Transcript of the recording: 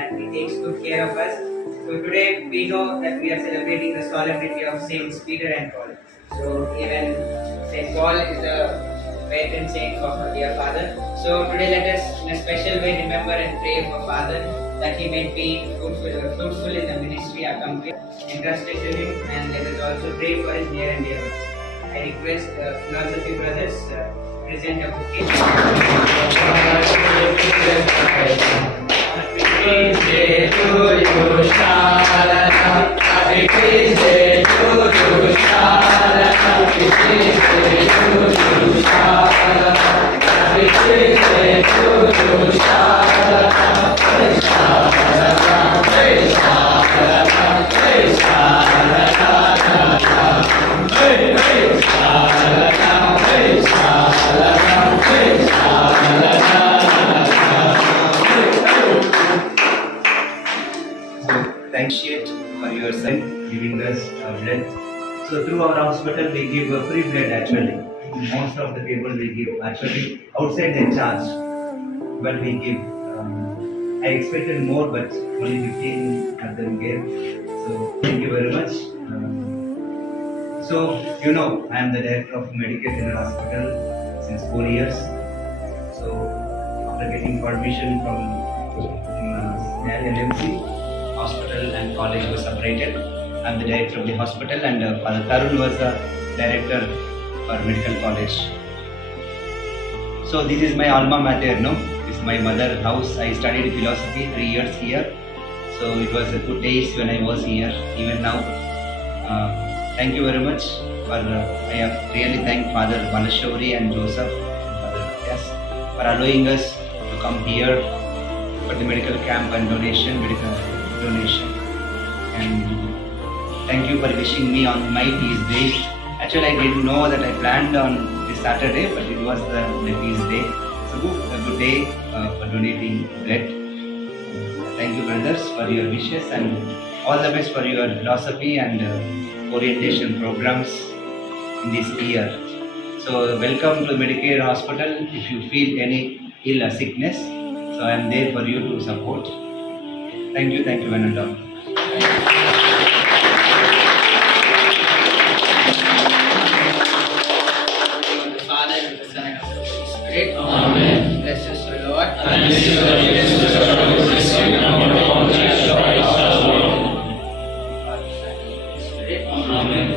and He takes good care of us. So today we know that we are celebrating the solemnity of Saints Peter and Paul. So even Saint Paul is the patron saint of our dear Father. So today let us in a special way remember and pray for Father that he may be fruitful in the ministry accomplished entrusted to him, and let us also pray for his near and dear ones. I request the philosophy brothers present a bouquet. Happy birthday to you, Sharada. Happy birthday to you, Sharada. Happy birthday to you, Sharada. Happy birthday to you, Sharada. Hey Sharada, hey Sharada, hey Sharada, hey hey Sharada, hey Sharada, hey Sharada. Thank you for your son giving us blood. So through our hospital we give free blood actually. Most of the people we give actually outside the charge, but we give. I expected more, but only 15 of them gave. So thank you very much. So you know I am the director of Medicare General Hospital since 4 years. So after getting permission from LMC. Hospital and college was separated. I am the director of the hospital, and Father Tarun was the director for medical college. So this is my alma mater, no? This is my mother house. I studied philosophy 3 years here. So it was a good days when I was here, even now. Thank you very much. I have really thanked Father Banashauri and Joseph and Father Matthias for allowing us to come here for the medical camp and medical donation. And thank you for wishing me on my feast day. Actually, I didn't know that I planned on this Saturday, but it was the feast day. So a good day for donating blood. Thank you, brothers, for your wishes, and all the best for your philosophy and orientation programs in this year. So welcome to Medicare Hospital. If you feel any ill or sickness, so I am there for you to support. Thank you, Vananda. The Father and the Son and of the Holy Spirit. Amen. Bless us, O Lord. And bless you, Lord Jesus, our Lord, bless you, and our Lord Jesus Christ, our Lord. Spirit. Amen.